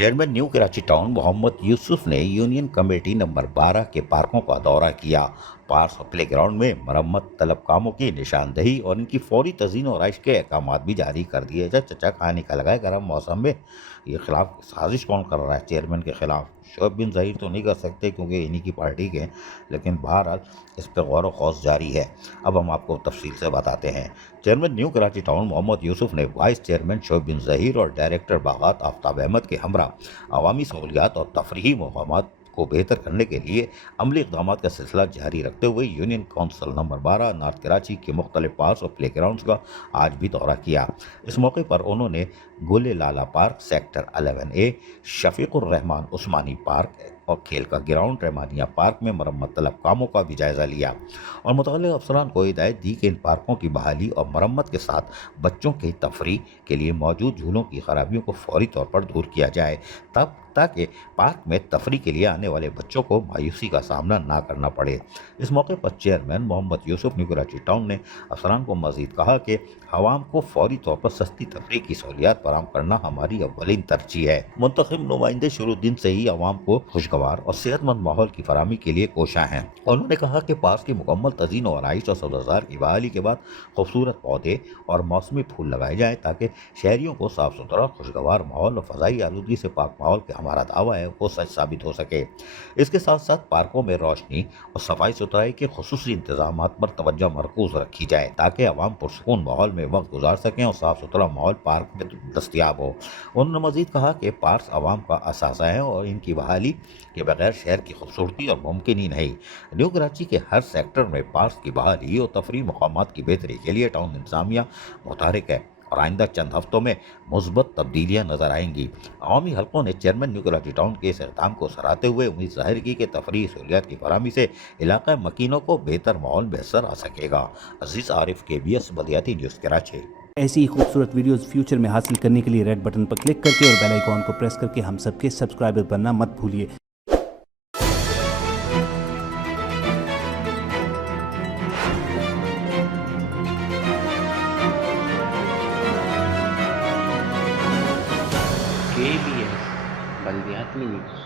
Chairman new Karachi town Mohammad Yusuf ने union committee number 12 के पार्कों का दौरा किया। पार्क और प्ले ग्राउंड में मरम्मत तलब कामों की निशानदही और इनकी फौरी तज़ीन और आइश के अहकाम भी जारी कर दिए जाए। चचा कहानी का लगाए गर्म मौसम में ये खिलाफ साजिश कौन कर रहा है चेयरमैन के खिलाफ? शोएब बिन ज़हीर तो नहीं कर सकते क्योंकि इन्हीं की पार्टी के, लेकिन बहरहाल इस पर गौर व खौस जारी है। अब हम आपको तफसील से बताते हैं। Chairman new Karachi town Mohammad Yusuf ने वाइस चेयरमैन शोएब बिन ज़हीर और डायरेक्टर बागात आफ्ताब अहमद के हमरा अवामी सहूलियात और तफरीही मकामात को बेहतर करने के लिए अमली इक़दाम का सिलसिला जारी रखते हुए union council number 12 north Karachi के मुख्तलिफ पार्क और प्ले ग्राउंड्स का आज भी दौरा किया। इस मौके पर उन्होंने Gole Lala park, sector 11A, Shafiqur Rahman Usmani park और खेल का ग्राउंड रहमानिया पार्क में मरम्मत तलब कामों का भी जायज़ा लिया और मुतल्लिक़ अफसरान को हिदायत दी कि इन पार्कों की बहाली और मरम्मत के साथ बच्चों की तफरीह के लिए मौजूद झूलों की खराबियों को फौरी तौर पर दूर किया जाए, तब ताकि पार्क में तफरीह के लिए आने वाले बच्चों को मायूसी का सामना ना करना पड़े। इस मौके पर chairman Mohammad Yusuf new Karachi town ने अफसरान को मज़ीद कहा कि आवाम को फौरी तौर पर सस्ती तफरीह की सहूलियात फराहम करना हमारी अव्वलीन तरजीह है। मुंतखब नुमाइंदे शुरू दिन से ही आवाम को खुशगवार और सेहतमंद माहौल की फराहमी के लिए कोशा हैं। उन्होंने कहा कि पार्क की मुकम्मल तज़ीन और आइश और सब्ज़ार की बहाली के बाद खूबसूरत पौधे और मौसमी फूल लगाए जाएँ ताकि शहरियों को साफ़ सुथरा खुशगवार माहौल और फ़ज़ाई आलूदगी से पाक माहौल के हमारा दावा है वो सच साबित हो सके। इसके साथ साथ पार्कों में रोशनी और सफाई सुथराई के खुसूसी इंतजाम पर तवज्जो मरकूज रखी जाए ताकि अवाम पुरसकून माहौल में वक्त गुजार सकें और साफ सुथरा माहौल पार्क में दस्तियाब हो। उन्होंने मजीद कहा कि पार्क अवाम का असासा है और इनकी बहाली के बगैर शहर की खूबसूरती और मुमकिन ही नहीं। न्यू कराची के हर सेक्टर में पार्क की बहाली और तफरीह मकामात की बेहतरी के लिए टाउन इंतजामिया मुतहरिक है और आइंदा चंद हफ्तों में मुस्बत तब्दीलियां नजर आएंगी। अवामी हलकों ने चेयरमैन न्यू कराची टाउन के इस इक़दाम को सराहते हुए उम्मीद जाहिर की कि तफरीही सहूलियात की फराहमी से इलाका मकीनों को बेहतर माहौल मैसर आ सकेगा। अजीज़ आरिफ, KBS बल्दियाती न्यूज़ कराची। ऐसी ही खूबसूरत वीडियोस फ्यूचर में हासिल करने के लिए रेड बटन पर क्लिक करके और बेल आइकॉन को प्रेस करके हम सबके सब्सक्राइबर बनना मत भूलिए। KBS बल्दियाती न्यूज़।